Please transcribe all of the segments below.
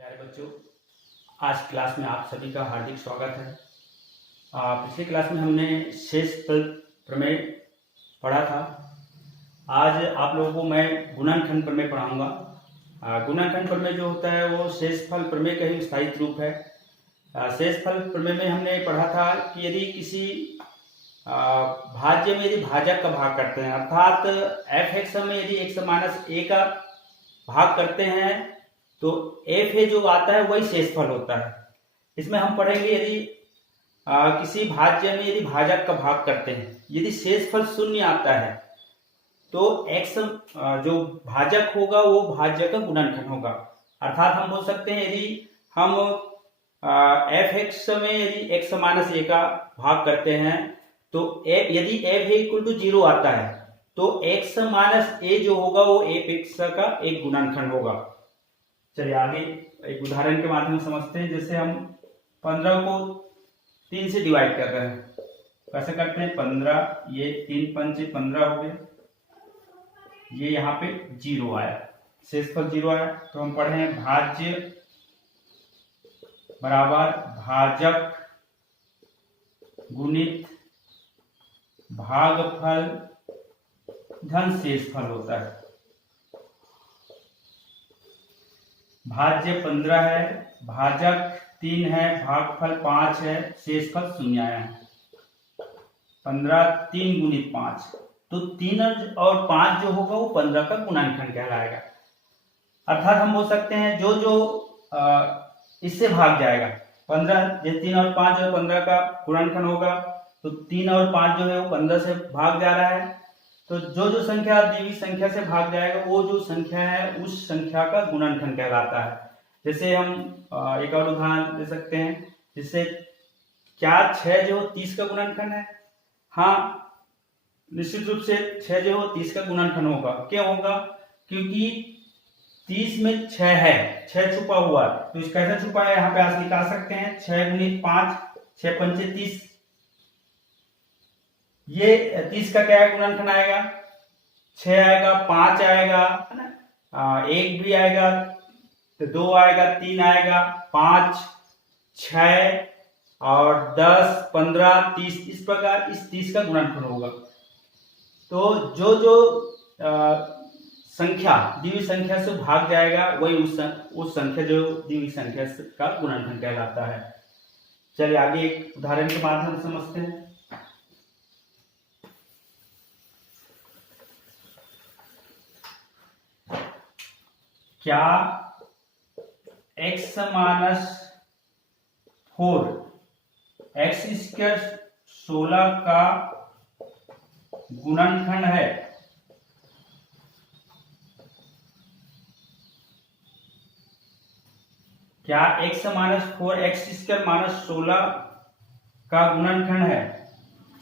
प्यारे बच्चों, आज क्लास में आप सभी का हार्दिक स्वागत है। पिछली क्लास में हमने शेषफल प्रमेय पढ़ा था। आज आप लोगों को मैं गुणनखंड प्रमेय पढ़ाऊंगा। गुणनखंड प्रमेय जो होता है वो शेषफल प्रमेय का ही विस्तारित रूप है। शेषफल प्रमेय में हमने पढ़ा था कि यदि किसी भाज्य में यदि भाजक का भाग करते हैं, अर्थात f(x) में यदि x-a का भाग करते हैं तो fa जो आता है वही शेषफल होता है। इसमें हम पढ़ेंगे यदि किसी भाज्य में यदि भाजक का भाग करते हैं, यदि शेषफल शून्य आता है तो x जो भाजक होगा वो भाज्य का गुणनखंड होगा। अर्थात हम बोल सकते हैं यदि हम f(x) में यदि x-a का भाग करते हैं तो यदि f = 0 आता है तो x-a जो होगा वो f(x) का एक गुणनखंड होगा। चलिए आगे एक उदाहरण के माध्यम से समझते हैं। जैसे हम 15 को 3 से डिवाइड कर रहे हैं, कैसे करते हैं? 15, ये 3 पंचे 15 हो गए, ये यहाँ पे 0 आया, शेषफल 0 आया। तो हम पढ़े हैं भाज्य बराबर भाजक गुणित भागफल धन शेषफल होता है। भाज्य 15 है, भाजक 3 है, भागफल 5 है, शेषफल 0 आया है। 15 3 गुणित 5, तो 3 और 5 जो होगा वो 15 का गुणनखंड कहलाएगा। अर्थात हम बोल सकते हैं जो जो इससे भाग जाएगा, 15 ये 3 और 5 जो 15 का गुणनखंड होगा, तो 3 और 5 जो है वो 15 से भाग जा रहा है। तो जो जो संख्या दी हुई संख्या से भाग जाएगा वो जो संख्या है उस संख्या का गुणनखंड कहलाता है। जैसे हम एक और उदाहरण दे सकते हैं, जिससे क्या 6 जो 30 का गुणनखंड है? हाँ, निश्चित रूप से 6 जो 30 का गुणनखंड होगा। क्यों होगा? क्योंकि 30 में 6 है, 6 छुपा हुआ है। तो इस कैसे छुपा है यहाँ पे आज निकाल सकते हैं। 6 गुणित 5, 6 पंचे 30, ये 30 का क्या है गुणनखंड आएगा? 6 आएगा, 5 आएगा, है ना, 1 भी आएगा, तो 2 आएगा, 3 आएगा, 5, 6 और 10, 15, 30, इस प्रकार इस 30 का गुणनखंड होगा। तो जो जो संख्या दी हुई संख्या से भाग जाएगा वही उस संख्या जो दी हुई संख्या का गुणनखंड कहलाता है। चलिए आगे एक उदाहरण के माध्यम से समझते हैं। क्या x-4 x² 16 का गुणनखंड है? क्या x-4 x² 16 का गुणनखंड है?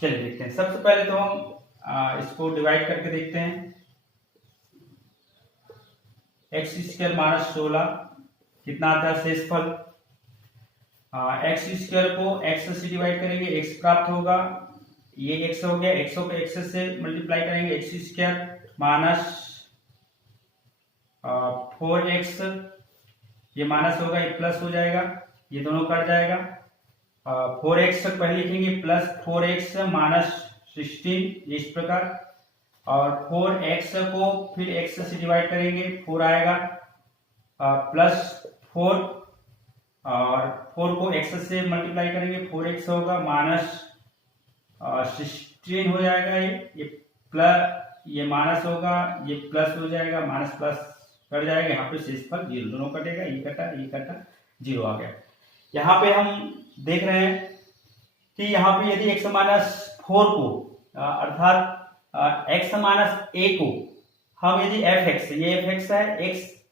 चलिए देखते हैं। सबसे पहले तो हम इसको डिवाइड करके देखते हैं। x² - 16 कितना आता है शेषफल? x² को x से डिवाइड करेंगे, x प्राप्त होगा, ये x हो गया, x को x से मल्टीप्लाई करेंगे, x² - 4x, ये माइनस होगा, ये प्लस हो जाएगा, ये दोनों कट जाएगा। 4x पहले लिखेंगे प्लस 4x - 16, इस प्रकार, और 4x को फिर x से डिवाइड करेंगे, 4 आएगा, प्लस 4, और 4 को x से मल्टीप्लाई करेंगे, 4x होगा, माइनस 16 हो जाएगा, ये प्लस, ये माइनस होगा, ये प्लस हो जाएगा, माइनस प्लस कट जाएगा, यहाँ पे शेषफल 0, दोनों कटेगा, ये कटा 0 आ गया। यहाँ पे हम देख रहे हैं कि यहाँ पे यदि x-4 को अर्थात x-a को हम यदि f(x), ये f(x) है,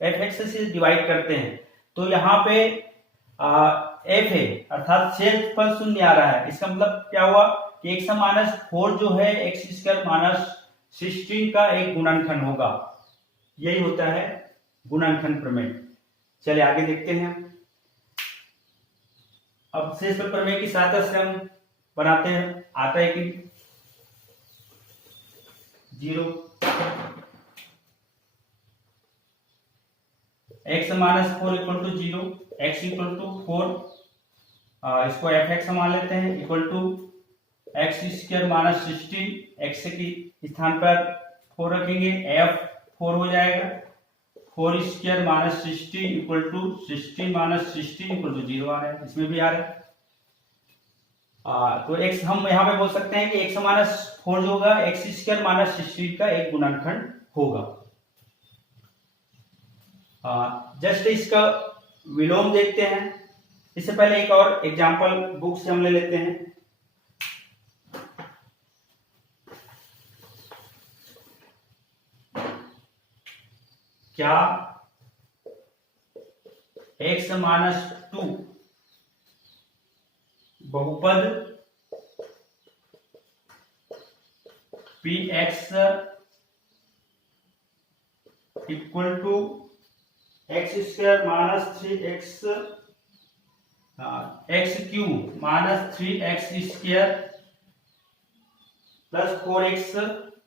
f(x) से डिवाइड करते हैं तो यहाँ पे fa अर्थात शेषफल 0 आ रहा है। इसका मतलब क्या हुआ कि x-4 जो है x² - 16 का एक गुणनखंड होगा। यही होता है गुणनखंड प्रमेय। चलिए आगे देखते हैं। अब शेषफल प्रमेय की सहायता से हम बनाते हैं। आता है कि 0 x minus 4 equal to 0, x equal to 4, इसको एफ एक्स मान लेते हैं, equal to x square minus 16, x के स्थान पर 4 रखेंगे, एफ 4 हो जाएगा, 4 square minus 16 equal to 16 minus 16 equal to 0 आ रहा है, इसमें भी आ रहा है। तो x हम यहाँ पे बोल सकते हैं कि x माइनस 4 जो होगा एक्स स्क्वायर माइनस 16 का एक गुणनखंड होगा। जस्ट इसका विलोम देखते हैं। इससे पहले एक और एग्जांपल बुक से हम ले लेते हैं। क्या x माइनस 2 बहुपद px equal to x square minus 3x x cube minus 3x square plus 4x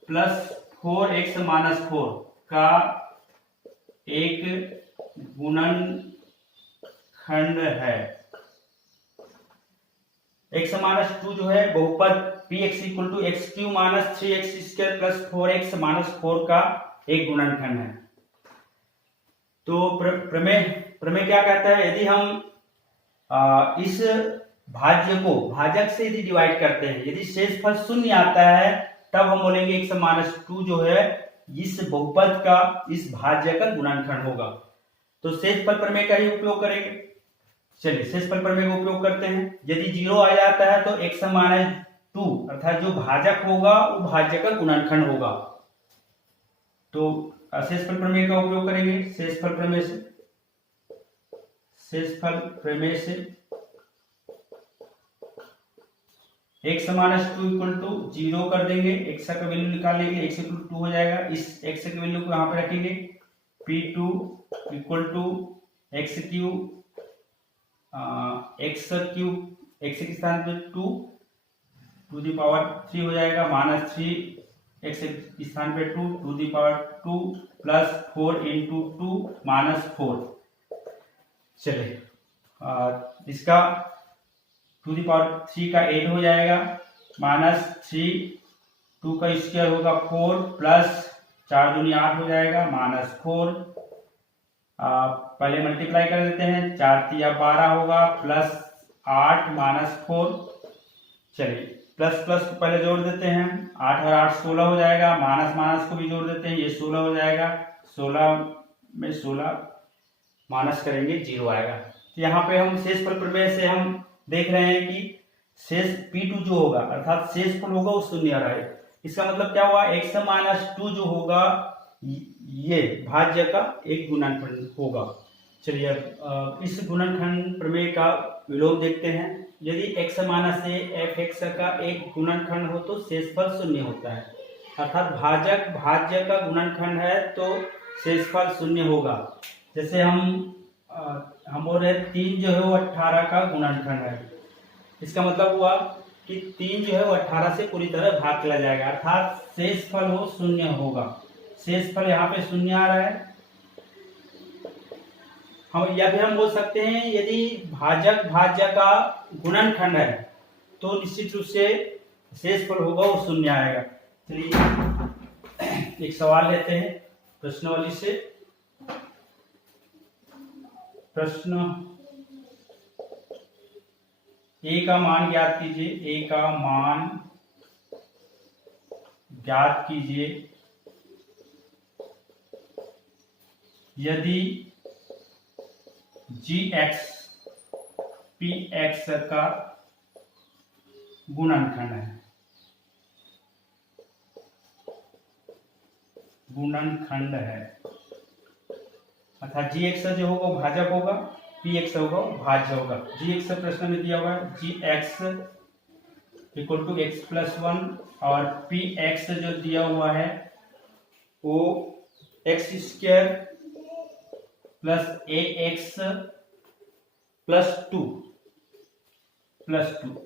plus 4x minus 4 का एक गुणनखंड है। x माइनस 2 जो है बहुपद px equal to x cube minus 3x square plus 4x minus 4 का एक गुणनखंड है। तो प्रमेय क्या कहता है, यदि हम इस भाज्य को भाजक से यदि डिवाइड करते हैं, यदि शेषफल शून्य आता है, तब हम बोलेंगे x माइनस 2 जो है इस बहुपद का इस भाज्य का गुणनखंड होगा। तो शेषफल प्रमेय का ही उपयोग करेंगे। चलिए शेषफल प्रमेय का उपयोग करते हैं। यदि 0 आ जाता है तो x माइनस 2 अर्थात जो भाजक होगा वो भाज्य का गुणनखंड होगा। तो शेषफल प्रमेय का उपयोग करेंगे। शेषफल प्रमेय से x माइनस 2 इक्वल टू 0 कर देंगे, x का वैल्यू निकाल लेंगे, x इक्वल टू 2 हो जाएगा। इस x की वैल्यू को यहाँ पे रखेंगे, p2 equal to x cube x के स्थान पे 2 टू दी पावर 3 हो जाएगा, माइनस 3 एक्स के स्थान पे 2 to the power 2 plus 4 into 2 minus 4। चलिए इसका टू दी पावर 3 का 8 हो जाएगा, माइनस 3 2 का स्क्वायर होगा 4 प्लस 4 दूनी 8 हो जाएगा, माइनस 4। पहले मल्टीप्लाई कर देते हैं, 4 तिया 12 होगा प्लस 8 माइनस 4। चलिए प्लस प्लस को पहले जोड़ देते हैं, 8 और 8 16 हो जाएगा, माइनस माइनस को भी जोड़ देते हैं, ये 16 हो जाएगा, 16 में 16 माइनस करेंगे 0 आएगा। तो यहाँ पे हम शेषफल प्रमेय से हम देख रहे हैं कि शेष P2 जो होगा अर्थात शेषफल होगा वो शून्य आ रहा है। इसका मतलब क्या हुआ, x माइनस 2 जो होगा ये भाज्य का एक गुणनखंड होगा। चलिए अब इस गुणनखंड प्रमेय का विलोम देखते हैं। यदि x माइनस a f(x) का एक गुणनखंड हो तो शेषफल शून्य होता है, अर्थात भाजक भाज्य का गुणनखंड है तो शेषफल शून्य होगा। जैसे हम बोल रहे 3 जो है वो 18 का गुणनखंड है। इसका मतलब हुआ कि 3 जो है वो 18 से पूरी तरह भाग चला जाएगा, अर्थात शेषफल हो शून्य होगा। शेषफल यहाँ पे शून्य आ रहा है। हम या फिर हम बोल सकते हैं यदि भाजक भाज्य का गुणनखंड है तो निश्चित रूप से शेषफल होगा वो शून्य आएगा। चलिए एक सवाल लेते हैं प्रश्नावली से। प्रश्न a का मान ज्ञात कीजिए, a का मान ज्ञात कीजिए यदि gx px का गुणनखंड है। अर्थात gx जो होगा वो भाजक होगा, px होगा वो भाज्य होगा। gx प्रश्न में दिया हुआ है gx equal to x plus 1 और px जो दिया हुआ है वो x square plus ax plus 2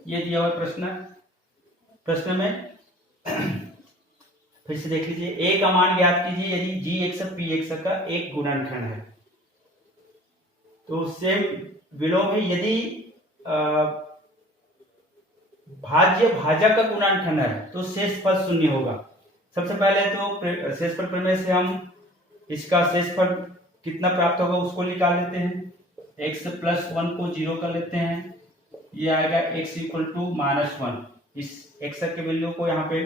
ये दिया हुआ प्रश्न में। फिर से देख लीजिए, a का मान ज्ञात कीजिए यदि gx px का एक गुणनखंड है। तो सेम विलोम है, यदि भाज्य भाजक का गुणनखंड है तो शेषफल शून्य होगा। सबसे पहले तो शेषफल प्रमेय से हम इसका शेषफल कितना प्राप्त होगा उसको निकाल लेते हैं। x प्लस 1 को 0 कर लेते हैं, ये आएगा x इक्वल टू -1। इस x के वैल्यू को यहाँ पे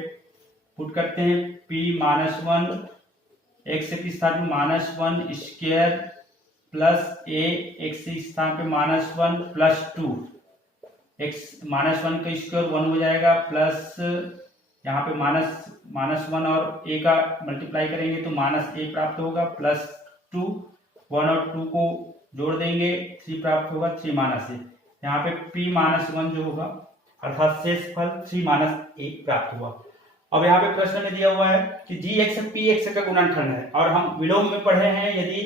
पुट करते हैं, p -1 x के स्थान पे -1 स्क्वायर प्लस a x के स्थान पे -1 प्लस 2 x -1 का स्क्वायर 1 हो जाएगा, प्लस यहाँ पे -1 और a का मल्टीप्लाई करेंगे तो -a प्राप्त होगा, प्लस 2 1 और 2 को जोड़ देंगे 3 प्राप्त होगा, 3 -a। यहाँ पे p -1 जो होगा अर्थात शेषफल 3 -1 प्राप्त हुआ। अब यहाँ पे प्रश्न में दिया हुआ है कि gx px का गुणनखंड है और हम विलोम में पढ़े हैं यदि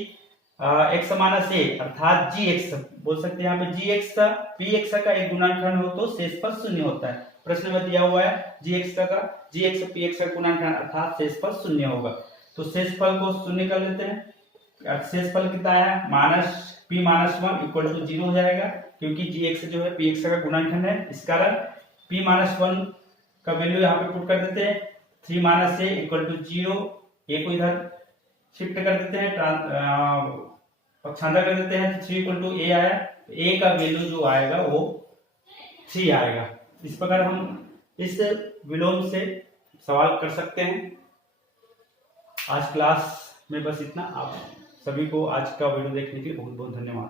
x -a अर्थात gx बोल सकते हैं यहाँ पे gx का px का एक गुणनखंड हो तो शेषफल शून्य होता है। प्रश्न में दिया हुआ है gx px का गुणनखंड अर्थात शेषफल शून्य होगा, तो शेषफल को शून्य कर लेते हैं। शेषफल कितना है p -1 इक्वल टू 0 हो जाएगा, क्योंकि gx जो है px का गुणनखंड है, इस कारण p -1 का वैल्यू यहाँ पे पुट कर देते हैं। 3 -a इक्वल टू 0, a को इधर शिफ्ट कर देते हैं, पक्षांतर कर देते हैं, 3 इक्वल टू a आया, a का वैल्यू जो आएगा वो 3 आएगा। इस प्रकार हम इस विलोम से सवाल कर सकते हैं। आज क्लास में बस इतना। आप सभी को आज का वीडियो देखने के लिए बहुत बहुत धन्यवाद।